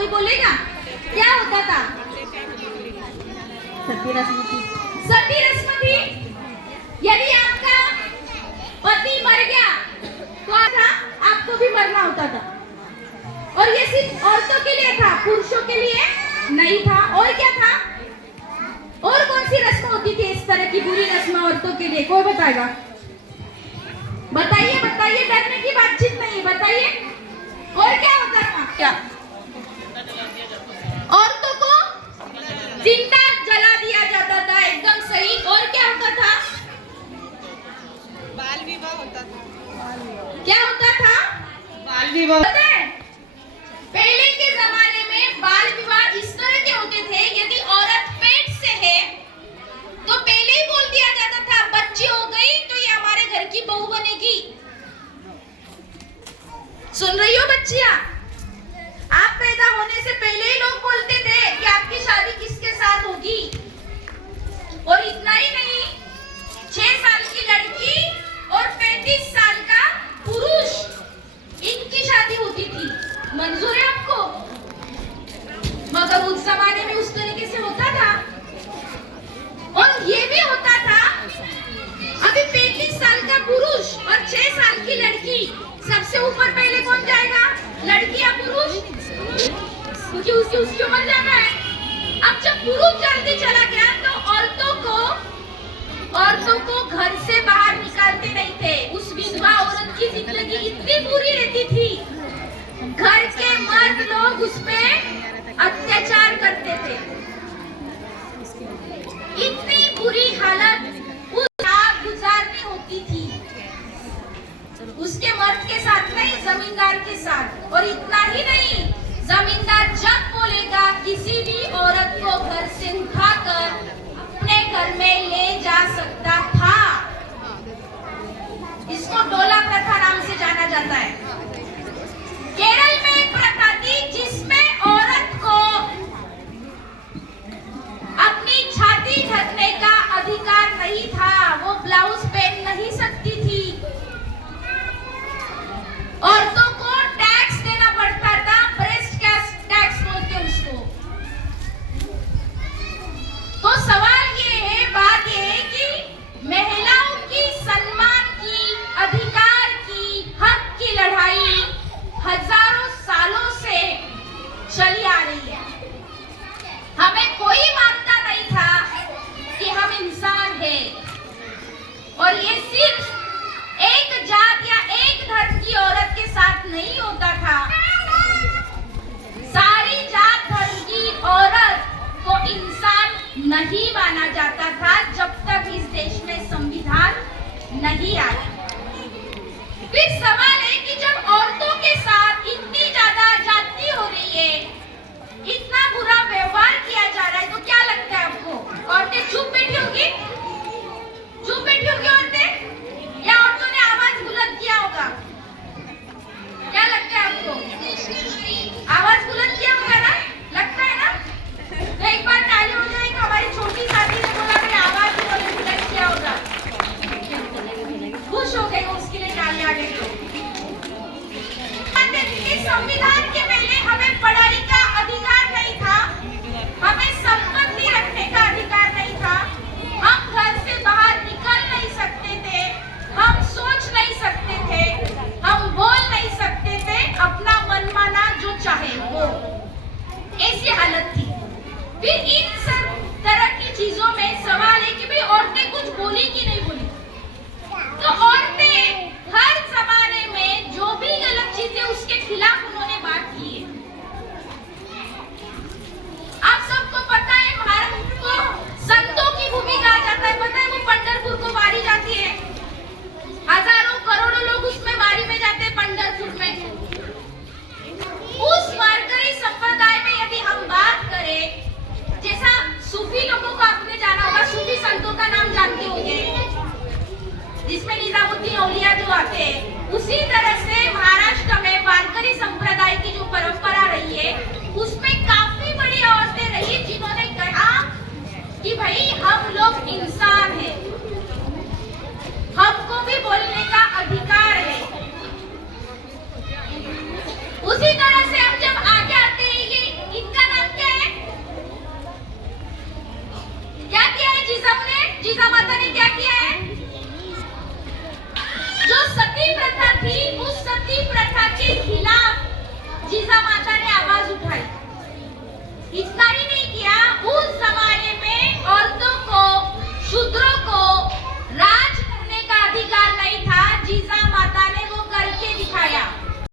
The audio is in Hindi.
कोई बोलेगा क्या होता था? सती रस्म थी। यदि आपका पति मर गया तो आपको भी मरना होता था, और ये सिर्फ औरतों के लिए था, पुरुषों के लिए नहीं था। और क्या था? और कौन सी रस्म होती थी इस तरह की बुरी रस्म औरतों के लिए? कोई बताएगा? बताइए बताइए, डरने की बातचीत नहीं, बताइए और क्या होता था? क्या औरतों को जिंदा जला दिया जाता था? एकदम सही। और क्या होता था? बाल विवाह होता था। क्या होता था? बाल विवाह। पहले के जमाने में बाल विवाह इस तरह के होते थे, यदि औरत पेट से है तो पहले ही बोल दिया जाता था बच्ची हो गई तो ये हमारे घर की बहू बनेगी। सुन रही हो बच्चियां? आप पैदा होने से पहले ही लोग बोलते थे कि आपकी शादी किसके साथ होगी। और इतना ही नहीं, 6 साल की लड़की और 35 साल का पुरुष, इनकी शादी होती थी। मंजूर है आपको? मगर उस जमाने में उस तरीके से होता था। और ये भी होता था, अभी 35 साल का पुरुष और 6 साल की लड़की, सबसे ऊपर पहले कौन जाएगा? लड़की या पुरुष? क्योंकि उसकी उम्र ज्यादा है। अब जब पुरुष जल्दी चला गया तो औरतों को घर से बाहर निकालते नहीं थे। उस विधवा औरत की जिंदगी इतनी बुरी रहती थी, घर के मर्द लोग उस पे अत्याचार करते थे। इतनी बुरी हालत उस रात गुजारनी होती थी, उसके मर्द के साथ नहीं, जमींदार के साथ। और इतना ही नहीं, जमींदार जब बोलेगा किसी भी औरत को घर से उठाकर अपने घर में ले जा सकता था। इसको डोला प्रथा नाम से जाना जाता है। केरल में एक प्रथा थी जिसमें औरत को अपनी छाती ढकने का अधिकार नहीं था, वो ब्लाउज पहन नहीं सकती थी। औरतों को टैक्स देना पड़ता था, ब्रेस्ट टैक्स बोलते हैं उसको। तो सवाल ये है, बात ये है कि महिलाओं की सम्मान की, अधिकार की, हक की लड़ाई हजारों सालों से चली आ रही है। हमें कोई मानता नहीं था कि हम इंसान हैं, और ये सिर्फ एक जात या एक धर्म की औरत के साथ नहीं होता था। सारी जात धर्म की औरत को इंसान नहीं माना जाता था जब तक इस देश में संविधान नहीं आया। फिर सवाल है कि जब औरतों के साथ इतनी ज्यादा जाति हो रही है, इतना बुरा व्यवहार किया जा रहा है, तो क्या लगता है आपको? औरतें चुप बैठी होंगी? चुप बैठी होंगी औरतें, या औरतों ने आवाज बुलंद किया होगा? क्या लगता है आपको? आवाज बुलंद किया होगा ना? लगता है ना? तो एक बार ताली हो जाएगी। हमारी छोटी साथी ने बोला मैं आवाज बुलंद किया होगा, खुश हो गई, उसके लिए ताली आ गई। संविधान के पहले हमें पढ़ाई का अधिकार नहीं था, हमें संपत्ति रखने का अधिकार नहीं था, हम घर से बाहर निकल नहीं सकते थे, हम सोच नहीं सकते थे, हम बोल नहीं सकते थे, अपना मनमाना जो चाहे वो, ऐसी हालत थी। फिर इन सब तरह की चीजों में सवाल है कि भाई औरतें कुछ बोली कि नहीं